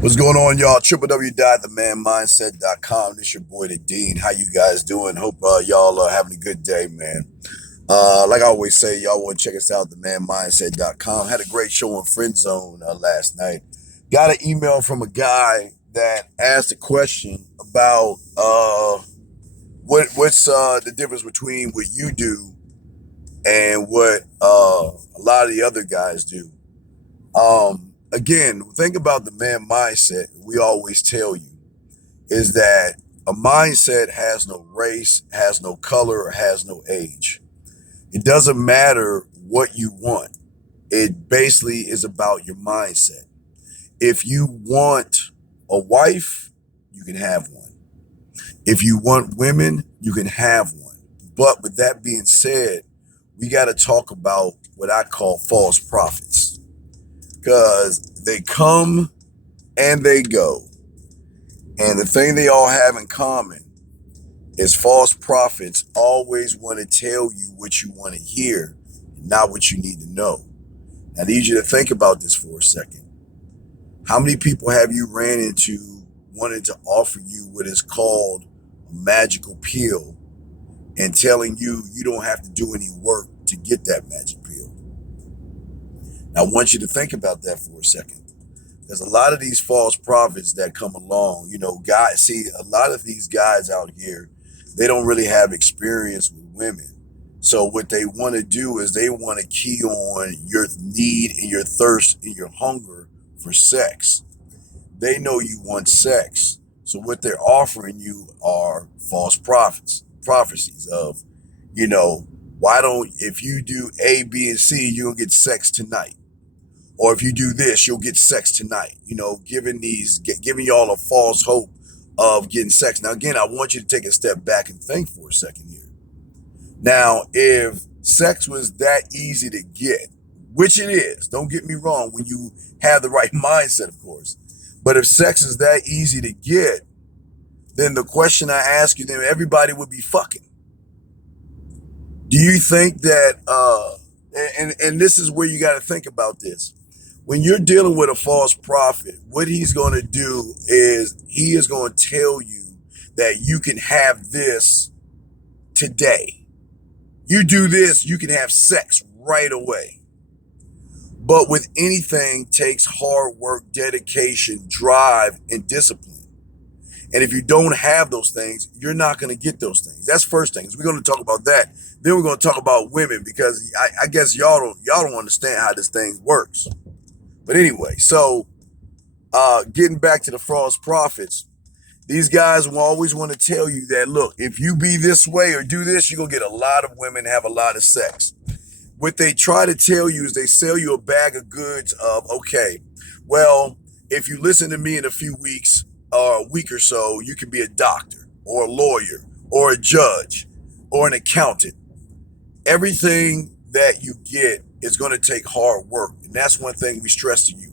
What's going on, y'all? www.themanmindset.com. This your boy, the Dean. How you guys doing? Hope y'all are having a good day, man. Like I always say, y'all want to check us out, themanmindset.com. Had a great show on Friend Zone last night. Got an email from a guy that asked a question about what's the difference between what you do and what a lot of the other guys do. Again, think about the man mindset. We always tell you is that a mindset has no race, has no color, or has no age. It doesn't matter what you want. It basically is about your mindset. If you want a wife, you can have one. If you want women, you can have one. But with that being said, we got to talk about what I call false prophets because they come and they go. And the thing they all have in common is false prophets always want to tell you what you want to hear, not what you need to know. I need you to think about this for a second. How many people have you ran into wanting to offer you what is called a magical pill and telling you you don't have to do any work to get that magic pill? Now, I want you to think about that for a second. There's a lot of these false prophets that come along. Guys, see, a lot of these guys out here, they don't really have experience with women. So what they want to do is they want to key on your need and your thirst and your hunger for sex. They know you want sex. So what they're offering you are false prophecies of, why don't, if you do A, B, and C, you'll get sex tonight. Or if you do this, you'll get sex tonight. Giving y'all a false hope of getting sex. Now, again, I want you to take a step back and think for a second here. Now, if sex was that easy to get, which it is, don't get me wrong, when you have the right mindset, of course. But if sex is that easy to get, then the question I ask you, then everybody would be fucking. Do you think that, and this is where you got to think about this. When you're dealing with a false prophet, what he's going to do is he is going to tell you that you can have this today. You do this, you can have sex right away. But with anything takes hard work, dedication, drive, and discipline. And if you don't have those things, you're not going to get those things. That's first thing. We're going to talk about that. Then we're going to talk about women because I guess y'all don't understand how this thing works. But anyway, so getting back to the false prophets, these guys will always want to tell you that, look, if you be this way or do this, you're going to get a lot of women, have a lot of sex. What they try to tell you is they sell you a bag of goods of, okay, well, if you listen to me in a few weeks or a week or so, you can be a doctor or a lawyer or a judge or an accountant. Everything that you get is going to take hard work. And that's one thing we stress to you.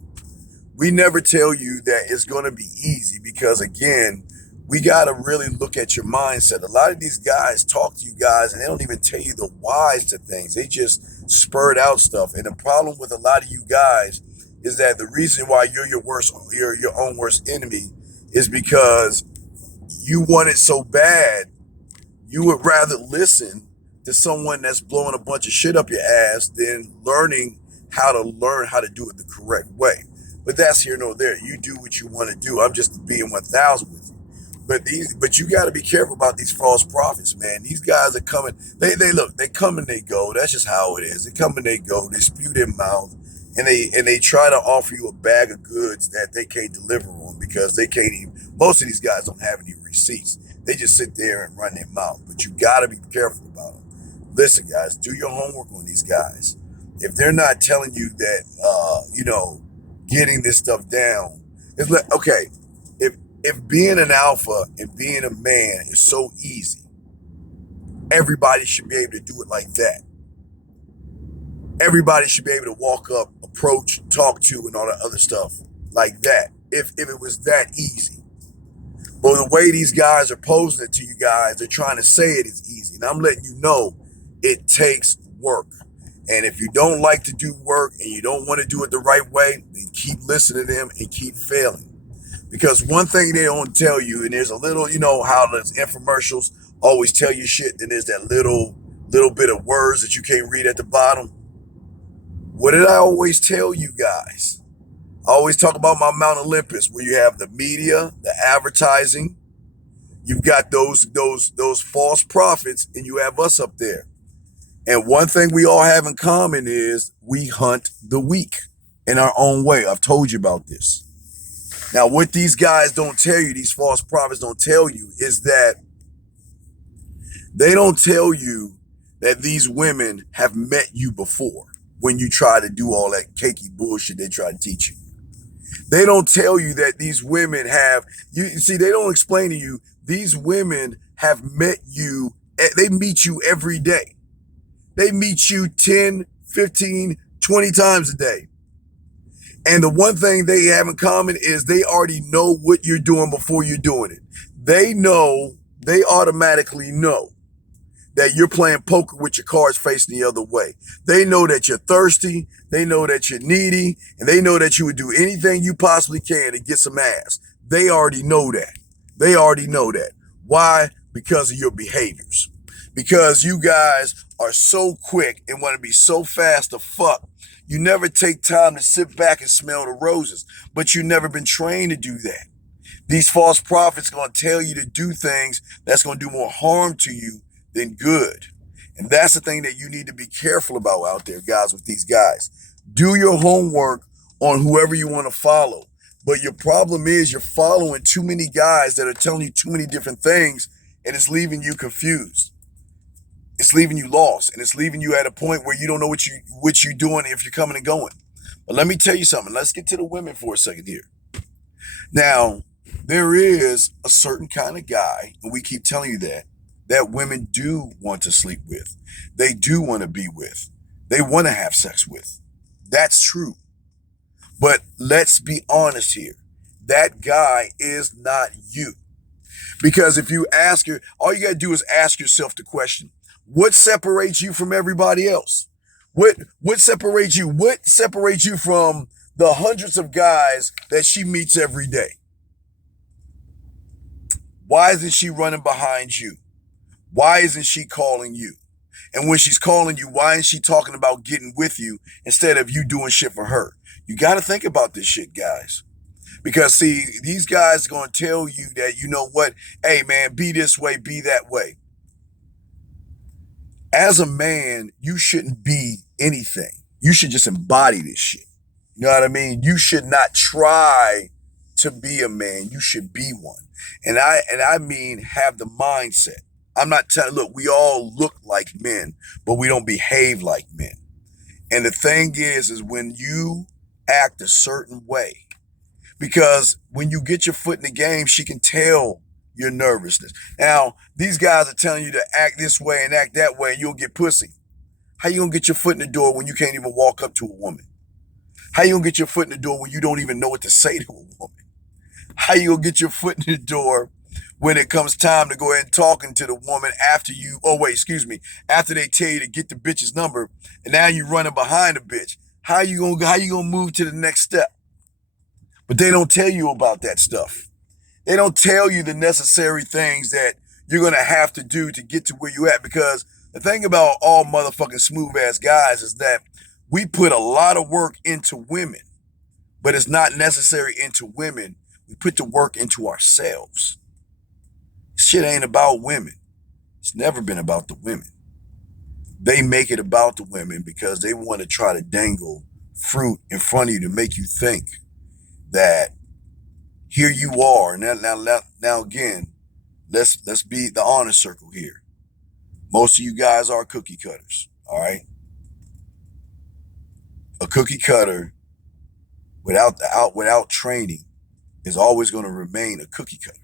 We never tell you that it's going to be easy because, again, we got to really look at your mindset. A lot of these guys talk to you guys and they don't even tell you the whys to things. They just spurt out stuff. And the problem with a lot of you guys is that the reason why you're your own worst enemy is because you want it so bad, you would rather listen to someone that's blowing a bunch of shit up your ass than learn how to do it the correct way. But that's here nor there. You do what you want to do. I'm just being 1,000 with you. But you got to be careful about these false prophets, man. These guys are coming. They come and they go. That's just how it is. They come and they go. They spew their mouth, and they try to offer you a bag of goods that they can't deliver on because they can't even. Most of these guys don't have any receipts. They just sit there and run their mouth. But you got to be careful about them. Listen, guys, do your homework on these guys. If they're not telling you that, getting this stuff down, it's like, okay, if being an alpha and being a man is so easy, everybody should be able to do it like that. Everybody should be able to walk up, approach, talk to, and all that other stuff like that. If it was that easy. But the way these guys are posing it to you guys, they're trying to say it is easy. And I'm letting you know it takes work. And if you don't like to do work and you don't want to do it the right way, then keep listening to them and keep failing. Because one thing they don't tell you, and there's a little, you know how those infomercials always tell you shit, then there's that little bit of words that you can't read at the bottom. What did I always tell you guys? I always talk about my Mount Olympus, where you have the media, the advertising, you've got those false prophets, and you have us up there. And one thing we all have in common is we hunt the weak in our own way. I've told you about this. Now, what these guys don't tell you, these false prophets don't tell you, is that they don't tell you that these women have met you before when you try to do all that cakey bullshit they try to teach you. They don't tell you that these women have, you see, they don't explain to you, these women have met you, they meet you every day. They meet you 10, 15, 20 times a day. And the one thing they have in common is they already know what you're doing before you're doing it. They know, they automatically know that you're playing poker with your cards facing the other way. They know that you're thirsty. They know that you're needy. And they know that you would do anything you possibly can to get some ass. They already know that. They already know that. Why? Because of your behaviors. Because you guys are so quick and want to be so fast to fuck. You never take time to sit back and smell the roses. But you've never been trained to do that. These false prophets are going to tell you to do things that's going to do more harm to you than good. And that's the thing that you need to be careful about out there, guys, with these guys. Do your homework on whoever you want to follow. But your problem is you're following too many guys that are telling you too many different things, and it's leaving you confused. It's leaving you lost, and it's leaving you at a point where you don't know what you're doing if you're coming and going. But let me tell you something. Let's get to the women for a second here. Now, there is a certain kind of guy, and we keep telling you that women do want to sleep with. They do want to be with. They want to have sex with. That's true. But let's be honest here. That guy is not you. Because if you ask her, all you got to do is ask yourself the question, what separates you from everybody else? What separates you? What separates you from the hundreds of guys that she meets every day? Why isn't she running behind you? Why isn't she calling you? And when she's calling you, why isn't she talking about getting with you instead of you doing shit for her? You got to think about this shit, guys. Because, see, these guys are going to tell you that, you know what? Hey, man, be this way, be that way. As a man, you shouldn't be anything. You should just embody this shit. You know what I mean? You should not try to be a man. You should be one. And I mean have the mindset. I'm not telling, look, we all look like men, but we don't behave like men. And the thing is when you act a certain way, because when you get your foot in the game, she can tell your nervousness. Now, these guys are telling you to act this way and act that way and you'll get pussy. How you gonna get your foot in the door when you can't even walk up to a woman? How you gonna get your foot in the door when you don't even know what to say to a woman? How you gonna get your foot in the door when it comes time to go ahead and talking to the woman after they tell you to get the bitch's number and now you running behind the bitch? How you gonna move to the next step? But they don't tell you about that stuff. They don't tell you the necessary things that you're going to have to do to get to where you at. Because the thing about all motherfucking smooth ass guys is that we put a lot of work into women, but it's not necessary into women. We put the work into ourselves. Shit ain't about women. It's never been about the women. They make it about the women because they want to try to dangle fruit in front of you to make you think that here you are. Now again, let's be the honest circle here. Most of you guys are cookie cutters, all right? A cookie cutter without training is always going to remain a cookie cutter.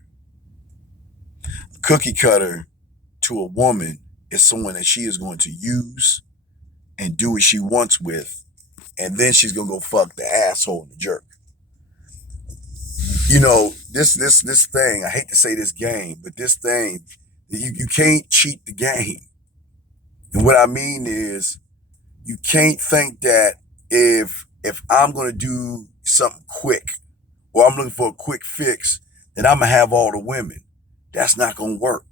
A cookie cutter to a woman is someone that she is going to use and do what she wants with, and then she's going to go fuck the asshole and the jerk. You know, this thing, I hate to say this game, but this thing, you can't cheat the game. And what I mean is, you can't think that if I'm going to do something quick or I'm looking for a quick fix, then I'm going to have all the women. That's not going to work.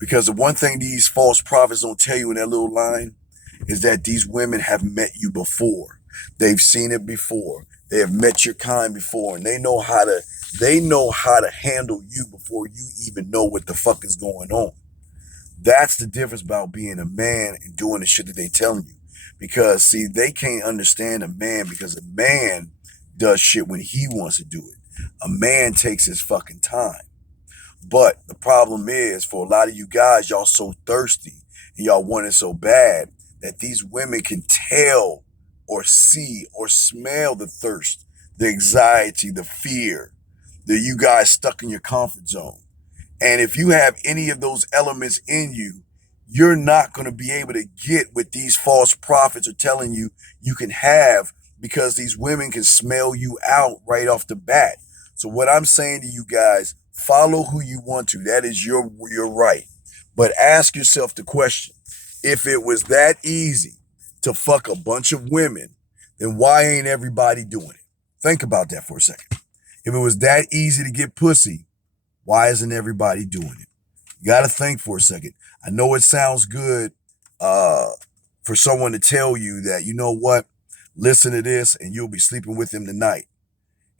Because the one thing these false prophets don't tell you in that little line is that these women have met you before. They've seen it before. They have met your kind before, and they know how to handle you before you even know what the fuck is going on. That's the difference about being a man and doing the shit that they telling you. Because see, they can't understand a man because a man does shit when he wants to do it. A man takes his fucking time. But the problem is, for a lot of you guys, y'all so thirsty and y'all want it so bad that these women can tell or see or smell the thirst, the anxiety, the fear, that you guys stuck in your comfort zone. And if you have any of those elements in you, you're not going to be able to get what these false prophets are telling you you can have, because these women can smell you out right off the bat. So what I'm saying to you guys, follow who you want to. That is your right. But ask yourself the question, if it was that easy to fuck a bunch of women, then why ain't everybody doing it? Think about that for a second. If it was that easy to get pussy, why isn't everybody doing it? You got to think for a second. I know it sounds good for someone to tell you that, you know what, listen to this and you'll be sleeping with him tonight.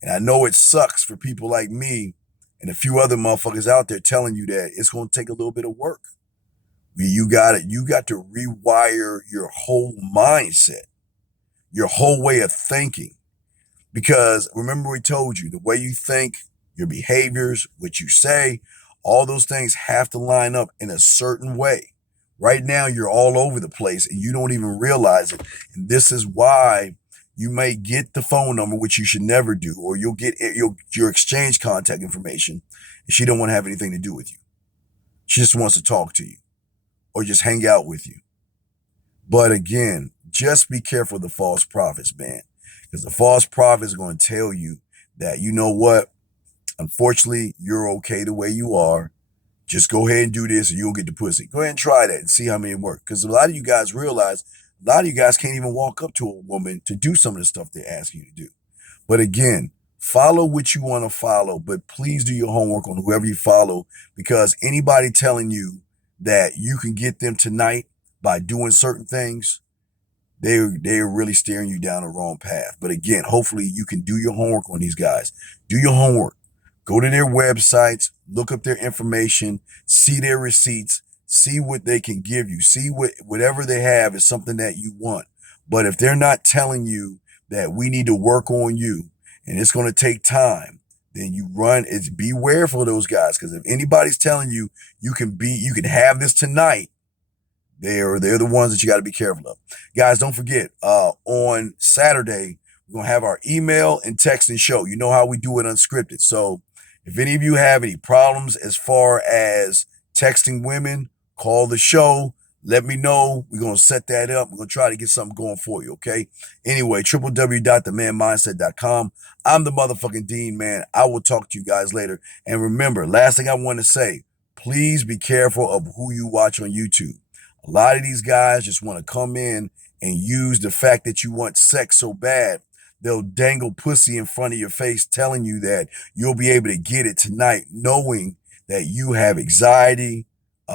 And I know it sucks for people like me and a few other motherfuckers out there telling you that it's going to take a little bit of work. You got to rewire your whole mindset, your whole way of thinking. Because remember we told you, the way you think, your behaviors, what you say, all those things have to line up in a certain way. Right now, you're all over the place and you don't even realize it. And this is why you may get the phone number, which you should never do, or you'll get your exchange contact information, and she don't want to have anything to do with you. She just wants to talk to you or just hang out with you. But again, just be careful of the false prophets, man. Because the false prophets are going to tell you that, you know what, unfortunately, you're okay the way you are. Just go ahead and do this and you'll get the pussy. Go ahead and try that and see how many work. Because a lot of you guys realize, a lot of you guys can't even walk up to a woman to do some of the stuff they ask you to do. But again, follow what you want to follow, but please do your homework on whoever you follow, because anybody telling you that you can get them tonight by doing certain things, they're really steering you down the wrong path. But again, hopefully you can do your homework on these guys. Do your homework. Go to their websites, look up their information, see their receipts, see what they can give you. See whatever they have is something that you want. But if they're not telling you that we need to work on you and it's going to take time, then beware for those guys. Because if anybody's telling you you can have this tonight, they're the ones that you got to be careful of. Guys, don't forget, on Saturday, we're going to have our email and texting show. You know how we do it unscripted. So if any of you have any problems as far as texting women, call the show. Let me know. We're going to set that up. We're going to try to get something going for you, okay? Anyway, www.themanmindset.com. I'm the motherfucking Dean, man. I will talk to you guys later. And remember, last thing I want to say, please be careful of who you watch on YouTube. A lot of these guys just want to come in and use the fact that you want sex so bad. They'll dangle pussy in front of your face telling you that you'll be able to get it tonight, knowing that you have anxiety,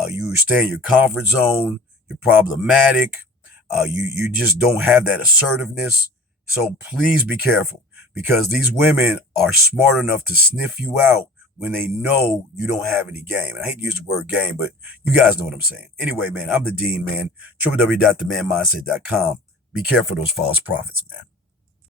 you stay in your comfort zone, you're problematic, you just don't have that assertiveness. So please be careful, because these women are smart enough to sniff you out when they know you don't have any game. And I hate to use the word game, but you guys know what I'm saying. Anyway, man, I'm the Dean, man. www.themanmindset.com. Be careful of those false prophets, man.